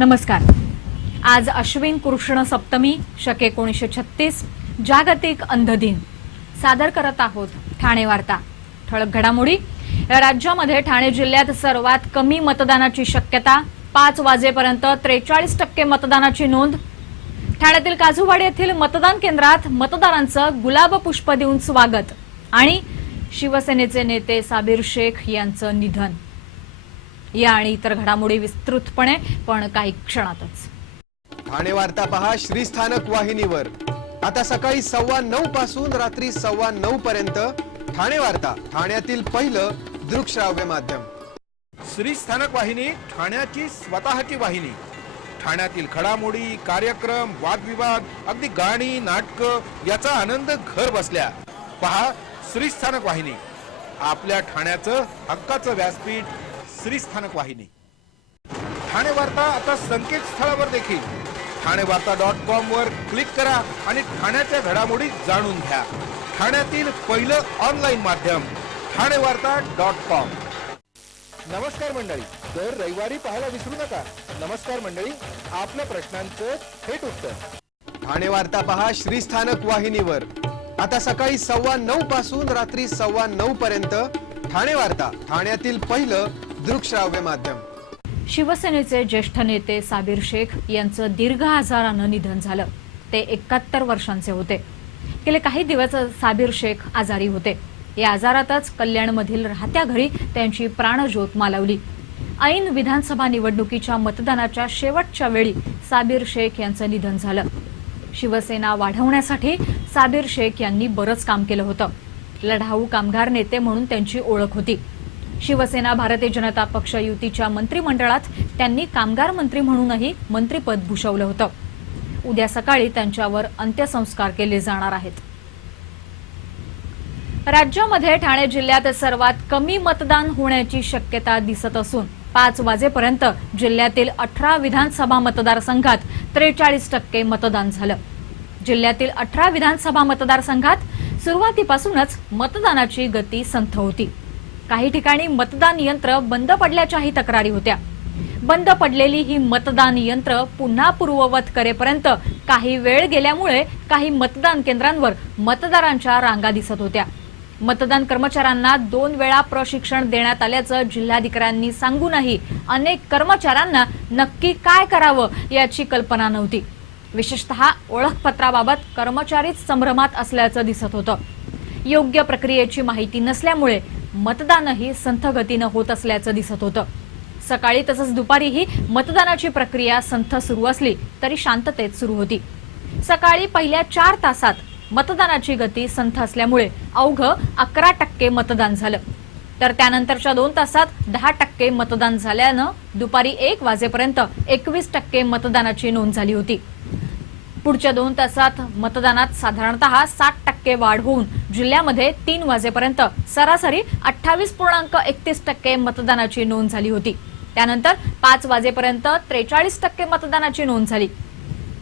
नमस्कार। आज अश्विन कृष्ण सप्तमी शके 1936 जागतिक अंध दिन सादर करत आहोत। ठाणे वार्ता। ठळक घडामोडी। राज्यामध्ये ठाणे जिल्ह्यात सर्वात कमी मतदानाची शक्यता। 5 वाजेपर्यंत 43% मतदानाची नोंद। ठाण्यातील काजूवाडी येथील मतदान केंद्रात मतदारांचं गुलाब पुष्प देऊन स्वागत आणि शिवसेनेचे नेते साबीर शेख यांचं निधन। या आणि इतर घडामोडी विस्तृतपणे पण काही क्षणातच। ठाणे वार्ता पहा श्रीस्थानक वाहिनीवर। आता सकाळी 9:15 पासून रात्री 9:15 पर्यंत ठाणे वार्ता, ठाण्यातील पहिलं दृकश्राव्य माध्यम। श्रीस्थानक वाहिनी ठाण्याची स्वतःची वाहिनी। ठाण्यातील घडामोडी, कार्यक्रम, वादविवाद, अगदी गाणी, नाटक याचा आनंद घर बसल्या पहा श्रीस्थानक वाहिनी। आपल्या ठाण्याचं हक्काचं व्यासपीठ श्रीस्थानक वाहिनी। ठाणे वार्ता आता संकेतस्थळावर देखील ठाणेवार्ता.com वर क्लिक करा आणि ठाण्याच्या घडामोडी जाणून घ्या। ठाण्यातील पहिलं ऑनलाईन माध्यम ठाणेवार्ता.com। नमस्कार मंडळी, दर रविवारी पाहायला विसरू नका। नमस्कार मंडळी, आपल्या प्रश्नांचं थेट उत्तर। ठाणे वार्ता पहा श्रीस्थानक वाहिनीवर। आता सकाळी 9:15 पासून रात्री 9:15 पर्यंत ठाणे वार्ता, ठाण्यातील पहिलं दृकश्राव्य माध्यम। शिवसेनेचे ज्येष्ठ नेते साबीर शेख यांचं दीर्घ आजारानं निधन झालं। ते 71 वर्षांचे होते। गेले काही दिवस साबीर शेख आजारी होते। या आजारातच कल्याणमधील राहत्या घरी त्यांची प्राणज्योत मालवली। ऐन विधानसभा निवडणुकीच्या मतदानाच्या शेवटच्या वेळी साबीर शेख यांचं निधन झालं। शिवसेना वाढवण्यासाठी साबीर शेख यांनी बरंच काम केलं होतं। लढाऊ कामगार नेते म्हणून त्यांची ओळख होती। शिवसेना भारतीय जनता पक्ष युतीच्या मंत्रिमंडळात त्यांनी कामगार मंत्री म्हणूनही मंत्रिपद भूषवलं होतं। उद्या सकाळी त्यांच्यावर अंत्यसंस्कार केले जाणार आहेत। राज्यामध्ये ठाणे जिल्ह्यात सर्वात कमी मतदान होण्याची शक्यता दिसत असून 5 वाजेपर्यंत जिल्ह्यातील 18 विधानसभा मतदारसंघात 43% मतदान झालं। जिल्ह्यातील 18 विधानसभा मतदारसंघात सुरुवातीपासूनच मतदानाची गती संथ होती। काही ठिकाणी मतदान यंत्र बंद पडल्याच्याही तक्रारी होत्या। बंद पडलेली ही मतदान यंत्र पुन्हा पूर्ववत करेपर्यंत काही वेळ गेल्यामुळे काही मतदान केंद्रांवर मतदारांच्या रांगा दिसत होत्या। मतदान कर्मचाऱ्यांना 2 वेळा प्रशिक्षण देण्यात आल्याचं जिल्हाधिकाऱ्यांनी सांगूनही अनेक कर्मचाऱ्यांना नक्की काय करावं याची कल्पना नव्हती। विशेषतः ओळखपत्राबाबत कर्मचारीच संभ्रमात असल्याचं दिसत होतं। योग्य प्रक्रियेची माहिती नसल्यामुळे मतदानही संथ गतीनं होत असल्याचं दिसत होतं। सकाळी तसंच दुपारीही मतदानाची प्रक्रिया संथ सुरू असली तरी शांततेत सुरू होती। सकाळी पहिल्या 4 तासात मतदानाची गती संथ असल्यामुळे अवघं 11% मतदान झालं, तर त्यानंतरच्या 2 तासात 10% मतदान झाल्यानं दुपारी 1 वाजेपर्यंत 21% मतदानाची नोंद झाली होती। पुढच्या 2 तासात मतदानात साधारणतः 60% वाढ होऊन जिल्ह्यामध्ये 3 वाजेपर्यंत सरासरी 28.31% मतदानाची नोंद झाली होती। त्यानंतर 5 वाजेपर्यंत 43% मतदानाची नोंद झाली।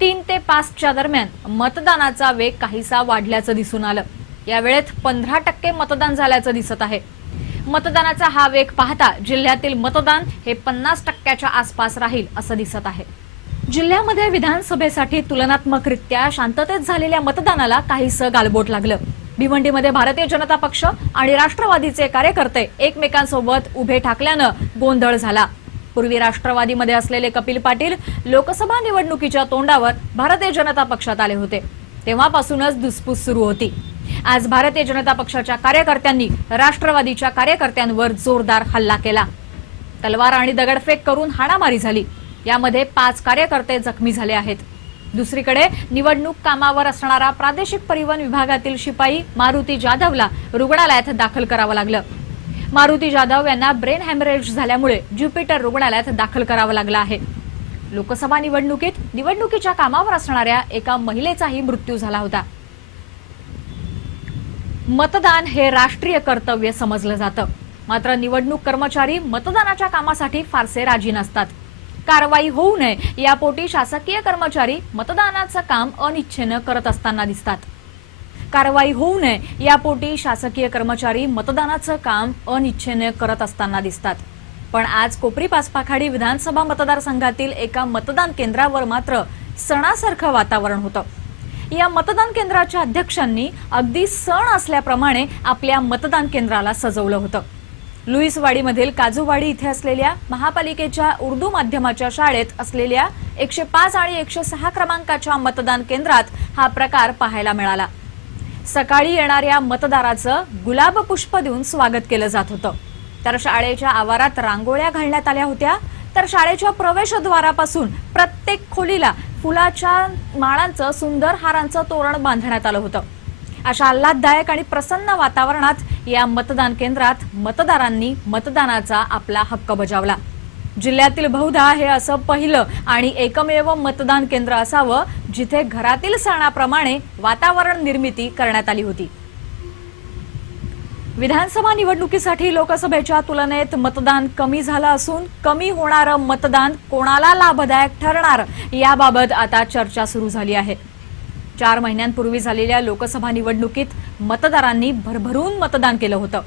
3 ते 5च्या दरम्यान मतदानाचा वेग काहीसा वाढल्याचं दिसून आलं। या वेळेत 15% मतदान झाल्याचं दिसत आहे। मतदानाचा हा वेग पाहता जिल्ह्यातील मतदान हे 50%च्या आसपास राहील असं दिसत आहे। जिल्ह्यामध्ये विधानसभेसाठी तुलनात्मकरित्या शांततेत झालेल्या मतदानाला काहीसं गालबोट लागलं। भिवंडीमध्ये भारतीय जनता पक्ष आणि राष्ट्रवादीचे कार्यकर्ते एकमेकांसोबत उभे ठाकल्यानं गोंधळ झाला। पूर्वी राष्ट्रवादीमध्ये असलेले कपिल पाटील लोकसभा निवडणुकीच्या तोंडावर भारतीय जनता पक्षात आले होते। तेव्हापासूनच धुसफूस सुरू होती। आज भारतीय जनता पक्षाच्या कार्यकर्त्यांनी राष्ट्रवादीच्या कार्यकर्त्यांवर जोरदार हल्ला केला। तलवार आणि दगडफेक करून हाणामारी झाली। यामध्ये 5 कार्यकर्ते जखमी झाले आहेत। दुसरीकडे निवडणूक कामावर असणारा प्रादेशिक परिवहन विभागातील शिपाई मारुती जाधवला रुग्णालयात दाखल करावं लागलं। मारुती जाधव यांना ब्रेन हॅमरेज झाल्यामुळे ज्युपिटर रुग्णालयात दाखल करावं लागलं आहे। लोकसभा निवडणुकीच्या कामावर असणाऱ्या एका महिलेचाही मृत्यू झाला होता। मतदान हे राष्ट्रीय कर्तव्य समजलं जातं, मात्र निवडणूक कर्मचारी मतदानाच्या कामासाठी फारसे राजी नसतात। कारवाई होऊ नये यापोटी शासकीय कर्मचारी मतदानाचं काम अनिच्छेनं करत असताना दिसतात। कारवाई होऊ नये यापोटी शासकीय कर्मचारी मतदानाचं काम अनिच्छेने करत असताना दिसतात। पण आज कोपरी पाचपाखाडी विधानसभा मतदारसंघातील एका मतदान केंद्रावर मात्र सणासारखं वातावरण होतं। या मतदान केंद्राच्या अध्यक्षांनी अगदी सण असल्याप्रमाणे आपल्या मतदान केंद्राला सजवलं होतं। लुईसवाडीमधील काजूवाडी इथे असलेल्या महापालिकेच्या उर्दू माध्यमाच्या शाळेत असलेल्या 105 आणि 106 क्रमांकाच्या मतदान केंद्रात हा प्रकार पाहायला मिळाला। सकाळी येणाऱ्या मतदाराचं गुलाब पुष्प देऊन स्वागत केलं जात होतं, तर शाळेच्या आवारात रांगोळ्या घालण्यात आल्या होत्या, तर शाळेच्या प्रवेशद्वारापासून प्रत्येक खोलीला फुलाच्या माळांचं सुंदर हारांचं तोरण बांधण्यात आलं होतं। अशा आल्हाददायक आणि प्रसन्न वातावरणात या मतदान केंद्रात मतदारांनी मतदानाचा आपला हक्क बजावला। जिल्ह्यातील बहुधा हे असं पहिलं आणि एकमेव मतदान केंद्र असावं जिथे घरातील सणाप्रमाणे वातावरण निर्मिती करण्यात आली होती। विधानसभा निवडणुकीसाठी लोकसभेच्या तुलनेत मतदान कमी झालं असून कमी होणारं मतदान कोणाला लाभदायक ठरणार याबाबत आता चर्चा सुरू झाली आहे। 4 महिन्यांपूर्वी झालेल्या लोकसभा निवडणुकीत मतदारांनी भरभरून मतदान केलं होतं,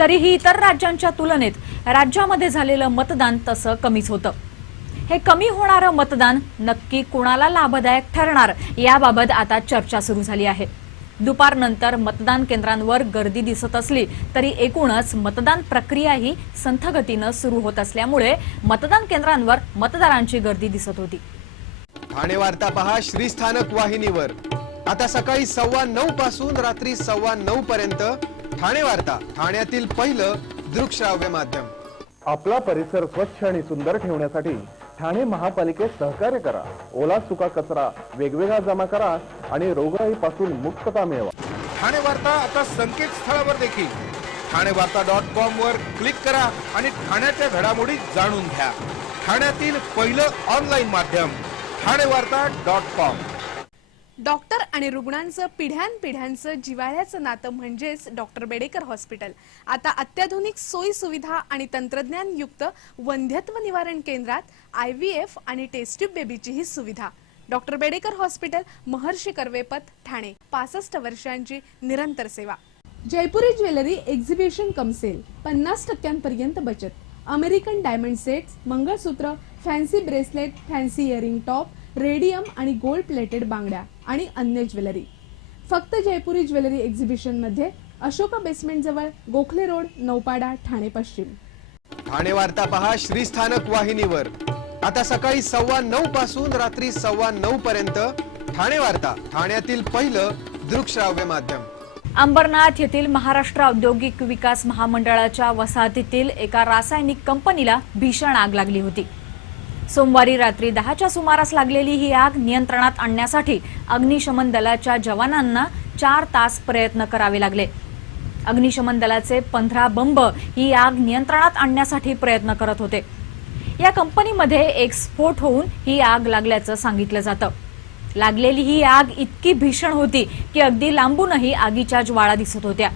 तरीही इतर राज्यांच्या तुलनेत राज्यामध्ये झालेलं मतदान तसं कमीच होतं। हे कमी होणारं मतदान नक्की कोणाला लाभदायक ठरणार याबाबत आता चर्चा सुरू झाली आहे। दुपारनंतर मतदान केंद्रांवर गर्दी दिसत असली तरी एकूणच मतदान प्रक्रियाही संथ गतीनं सुरू होत असल्यामुळे मतदान केंद्रांवर मतदारांची गर्दी दिसत होती। ठाणे वार्ता पहा श्रीस्थानक वाहिनीवर। आता सकाळी 9:15 पासून रात्री 9:15 पर्यंत ठाणे वार्ता, ठाण्यातील पहिलं दृकश्राव्य माध्यम। आपला परिसर स्वच्छ आणि सुंदर ठेवण्यासाठी ठाणे महापालिकेत सहकार्य करा। ओला सुका कचरा वेगवेगळा जमा करा आणि रोगराईपासून मुक्तता मिळवा। ठाणे वार्ता आता संकेतस्थळावर देखील ठाणेवार्ता.com वर क्लिक करा आणि ठाण्याच्या घडामोडी जाणून घ्या। ठाण्यातील पहिलं ऑनलाईन माध्यम ठाणेवार्ता.com। डॉक्टर आणि रुग्णांचं पिढ्यानपिढ्यांचं जिव्हाळ्याचं नातं म्हणजेच डॉक्टर बेडेकर हॉस्पिटल आता अत्याधुनिक सोयी सुविधा आणि तंत्रज्ञान युक्त वंध्यत्व निवारण केंद्रात IVF आणि टेस्ट ट्यूब बेबीचीही सुविधा। Doctor Bedekar hospital, Maharshi Karvepath, Thane. 65 वर्षांची निरंतर सेवा। Jaipuri jewellery exhibition cum sale, 50% बचत। American diamond sets, mangalsutra, fancy bracelet, fancy earring top, radium आणि गोल्ड प्लेटेड बांगड्या आणि अन्य ज्वेलरी फक्त जयपुरी ज्वेलरी एक्झिबिशन मध्ये, अशोका बेसमेंट जवळ, गोखले रोड, नौपाडा, ठाणे पश्चिम। ठाणे वार्ता पहा श्रीस्थानक वाहिनीवर। आता सकाळी 9:15 पासून रात्री 9:15 पर्यंत ठाणे वार्ता, ठाण्यातील पहिलं दृकश्राव्य माध्यम। अंबरनाथ येथील महाराष्ट्र औद्योगिक विकास महामंडळाच्या वसाहतीतील एका रासायनिक कंपनीला भीषण आग लागली होती। सोमवारी रात्री 10च्या सुमारास लागलेली ही आग नियंत्रणात आणण्यासाठी अग्निशमन दलाच्या जवानांना 4 तास प्रयत्न करावे लागले। अग्निशमन दलाचे 15 बंब ही आग नियंत्रणात आणण्यासाठी प्रयत्न करत होते। या कंपनीमध्ये एक स्फोट होऊन ही आग लागल्याचं सांगितलं जातं। लागलेली ही आग इतकी भीषण होती की अगदी लांबूनही आगीच्या ज्वाळा दिसत होत्या।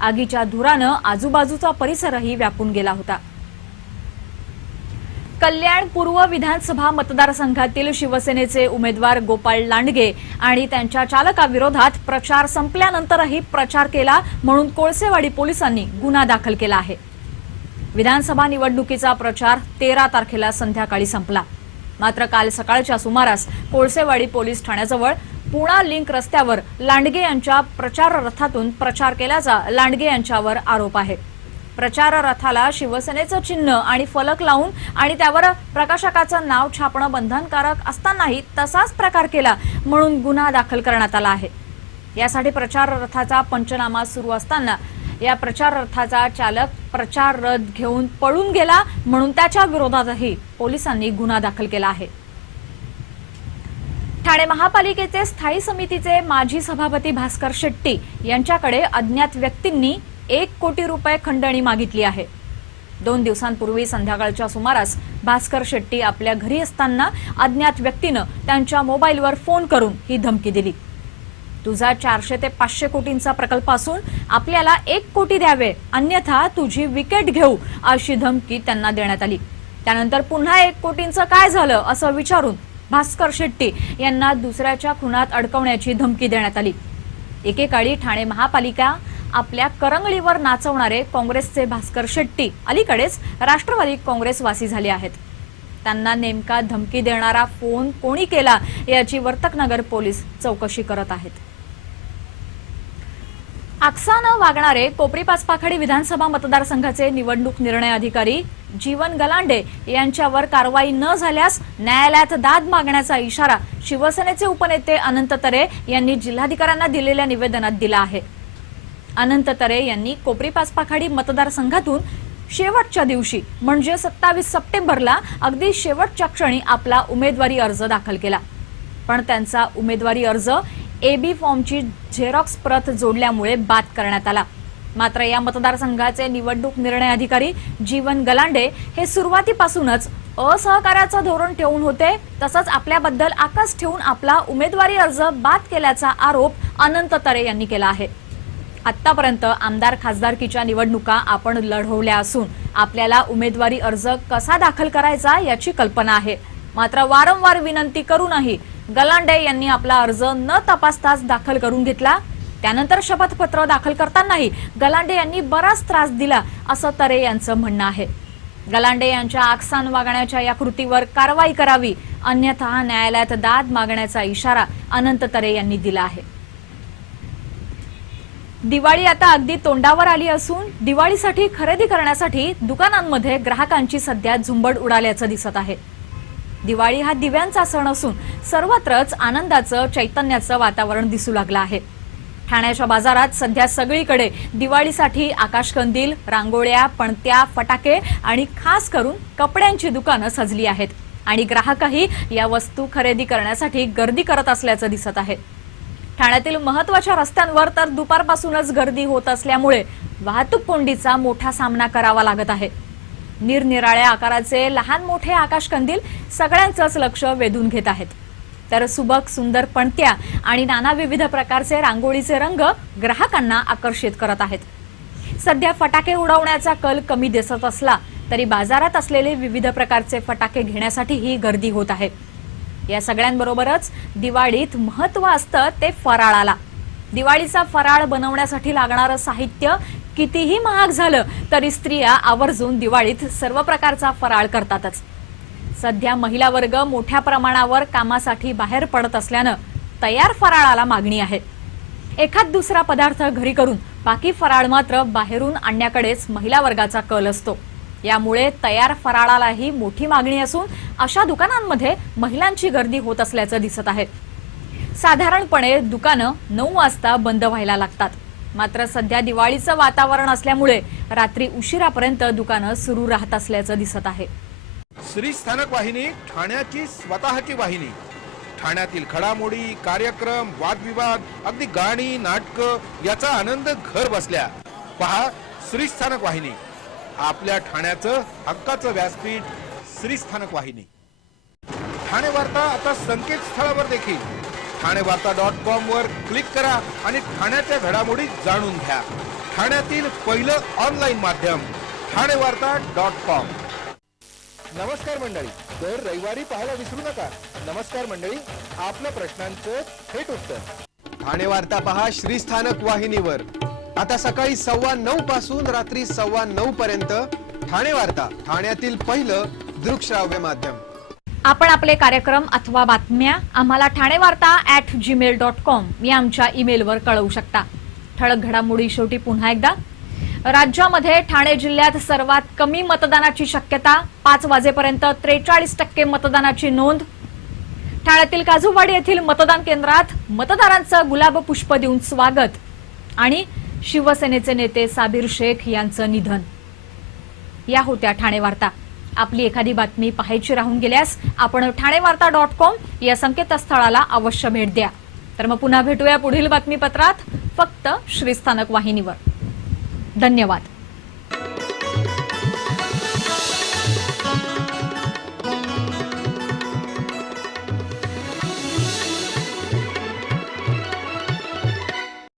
आगीच्या धुरानं आजूबाजूचा परिसरही व्यापून गेला होता। कल्याण पूर्व विधानसभा मतदारसंघातील शिवसेनेचे उमेदवार गोपाळ लांडगे आणि त्यांच्या चालकाविरोधात प्रचार संपल्यानंतरही प्रचार केला म्हणून कोळसेवाडी पोलिसांनी गुन्हा दाखल केला आहे। विधानसभा निवडणुकीचा प्रचार 13 तारखेला संध्याकाळी संपला, मात्र काल सकाळच्या सुमारास कोळसेवाडी पोलीस ठाण्याजवळ पुणा लिंक रस्त्यावर लांडगे यांच्या प्रचार रथातून प्रचार केल्याचा लांडगे यांच्यावर आरोप आहे। प्रचार रथाला शिवसेनेचं चिन्ह आणि फलक लावून आणि त्यावर प्रकाशकाचं नाव छापणं बंधनकारक असतानाही तसाच प्रकार केला म्हणून गुन्हा दाखल करण्यात आला आहे। यासाठी प्रचार रथाचा पंचनामा सुरू असताना या प्रचार रथाचा चालक प्रचार रथ घेऊन पळून गेला म्हणून त्याच्या विरोधातही पोलिसांनी गुन्हा दाखल केला आहे। ठाणे महापालिकेचे स्थायी समितीचे माजी सभापती भास्कर शेट्टी यांच्याकडे अज्ञात व्यक्तींनी 1 कोटी रुपये खंडणी मागितली आहे। 2 दिवसांपूर्वी संध्याकाळच्या सुमारास भास्कर शेट्टी आपल्या घरी असताना अज्ञात व्यक्तीनं त्यांच्या मोबाईलवर फोन करून ही धमकी दिली। तुझा 400 ते 500 कोटींचा प्रकल्प असून आपल्याला 1 कोटी द्यावे, अन्यथा तुझी विकेट घेऊ, अशी धमकी त्यांना देण्यात आली। त्यानंतर पुन्हा 1 कोटींचं काय झालं असं विचारून भास्कर शेट्टी यांना दुसऱ्याच्या खुनात अडकवण्याची धमकी देण्यात आली। एकेकाळी ठाणे महापालिका आपल्या करंगळीवर नाचवणारे काँग्रेसचे भास्कर शेट्टी अलीकडेच राष्ट्रवादी काँग्रेसवासी झाले आहेत. त्यांना नेमका धमकी देणारा फोन कोणी केला याची वर्तकनगर पोलीस चौकशी करत आहेत. आकसानं वागणारे कोपरी पाचपाखडी विधानसभा मतदारसंघाचे निवडणूक निर्णय अधिकारी जीवन गलांडे यांच्यावर कारवाई न झाल्यास न्यायालयात दाद मागण्याचा इशारा शिवसेनेचे उपनेते अनंत तरे यांनी जिल्हाधिकाऱ्यांना दिलेल्या निवेदनात दिला आहे. अनंत तरे यांनी कोपरी पाचपाखडी मतदारसंघातून शेवटच्या दिवशी म्हणजे 27 सप्टेंबरला अगदी शेवटच्या क्षणी आपला उमेदवारी अर्ज दाखल केला. पण त्यांचा उमेदवारी अर्ज एबी फॉर्मची झेरॉक्स प्रत जोडल्यामुळे बाद करण्यात आला. मात्र या मतदारसंघाचे निवडणूक निर्णय अधिकारी जीवन गलांडे हे सुरुवातीपासूनच असहकार्याचं धोरण ठेवून होते. तसंच आपल्याबद्दल आकस ठेवून आपला उमेदवारी अर्ज बाद केल्याचा आरोप अनंत तरे यांनी केला आहे. आतापर्यंत आमदार खासदारकीच्या निवडणुका आपण लढवल्या असून आपल्याला उमेदवारी अर्ज कसा दाखल करायचा याची कल्पना आहे. मात्र वारंवार विनंती करूनही गलांडे यांनी आपला अर्ज न तपासताच दाखल करून घेतला. त्यानंतर शपथपत्र दाखल करतानाही गलांडे यांनी बराच त्रास दिला असं तरे यांचं म्हणणं आहे. गलांडे यांच्या आकसान वागण्याच्या या कृतीवर कारवाई करावी, अन्यथा न्यायालयात दाद मागण्याचा इशारा अनंत तरे यांनी दिला आहे. दिवाळी आता अगदी तोंडावर आली असून दिवाळीसाठी खरेदी करण्यासाठी दुकानांमध्ये ग्राहकांची सध्या झुंबड उडाल्याचं दिसत आहे. दिवाळी हा दिव्यांचा सण असून सर्वत्रच आनंदाचं चैतन्याचं वातावरण दिसू लागलं आहे. ठाण्याच्या बाजारात सध्या सगळीकडे दिवाळीसाठी आकाशकंदील, रांगोळ्या, पणत्या, फटाके आणि खास करून कपड्यांची दुकानं सजली आहेत आणि ग्राहकही या वस्तू खरेदी करण्यासाठी गर्दी करत असल्याचं दिसत आहे. ठाण्यातील महत्त्वाच्या रस्त्यांवर तर दुपारपासूनच गर्दी होत असल्यामुळे वाहतूक कोंडीचा मोठा सामना करावा लागत आहे. निरनिराळ्या आकाराचे लहान मोठे आकाशकंदील सगळ्यांचंच लक्ष वेधून घेत आहेत. तर सुबक सुंदर पणत्या आणि नाना विविध प्रकारचे रांगोळीचे रंग ग्राहकांना आकर्षित करत आहेत. सध्या फटाके उडवण्याचा कल कमी दिसत असला तरी बाजारात असलेले विविध प्रकारचे फटाके घेण्यासाठी ही गर्दी होत आहे. या सगळ्यांबरोबरच दिवाळीत महत्त्व असतं ते फराळाला. दिवाळीचा फराळ बनवण्यासाठी लागणारं साहित्य कितीही महाग झालं तरी स्त्रिया आवर्जून दिवाळीत सर्व प्रकारचा फराळ करतातच. सध्या महिला वर्ग मोठ्या प्रमाणावर कामासाठी बाहेर पडत असल्यानं तयार फराळाला मागणी आहे. एखाद दुसरा पदार्थ घरी करून बाकी फराळ मात्र बाहेरून आणण्याकडेच महिला वर्गाचा कल असतो. यामुळे तयार फराळालाही मोठी मागणी असून अशा दुकानांमध्ये महिलांची गर्दी होत असल्याचं दिसत आहे. साधारणपणे दुकानं 9 वाजता बंद व्हायला लागतात. मात्र सध्या दिवाळीचं वातावरण असल्यामुळे रात्री उशिरापर्यंत दुकानं सुरू राहत असल्याचं दिसत आहे. श्री स्थानक वाहिनी ठाण्याची स्वतःची वाहिनी. ठाण्यातील घडामोडी, कार्यक्रम, वादविवाद, अगदी गाणी, नाटकं याचा आनंद घर बसल्या. पहा श्री स्थानक वाहिनी, आपल्या ठाण्याचं हक्काचं व्यासपीठ. श्री स्थानक वाहिनी. ठाणे वार्ता आता संकेतस्थळावर देखील ठाणेवार्ता.com वर क्लिक करा आणि ठाण्याच्या घडामोडी जाणून घ्या. ठाण्यातील पहिलं ऑनलाईन माध्यम ठाणेवार्ता.com. नमस्कार मंडळी, दर रविवारी पाहायला विसरू नका. नमस्कार मंडळी, आपल्या प्रश्नांचं थेट उत्तर ठाणे वार्ता पहा श्रीस्थानक वाहिनीवर. आता सकाळी 9:15 पासून रात्री 9:15 पर्यंत ठाणे वार्ता, ठाण्यातील पहिलं दृकश्राव्य माध्यम. आपण आपले कार्यक्रम अथवा बातम्या आम्हाला ठाणेवार्ता@gmail.com या आमच्या ईमेलवर कळवू शकता. ठळक घडामोडी शेवटी पुन्हा एकदा. राज्यामध्ये ठाणे जिल्ह्यात सर्वात कमी मतदानाची शक्यता. 5 वाजेपर्यंत 43% मतदानाची नोंद. ठाण्यातील काजूवाडी येथील मतदान केंद्रात मतदारांचं गुलाब पुष्प देऊन स्वागत. आणि शिवसेनेचे नेते साबीर शेख यांचं निधन. या होत्या ठाणे वार्ता. आपली एखादी बातमी पाहायची राहून गेल्यास आपण ठाणेवार्ता.com या संकेतस्थळाला अवश्य भेट द्या. तर मग पुन्हा भेटूया पुढील बातमीपत्रात फक्त श्रीस्थानक वाहिनीवर. धन्यवाद.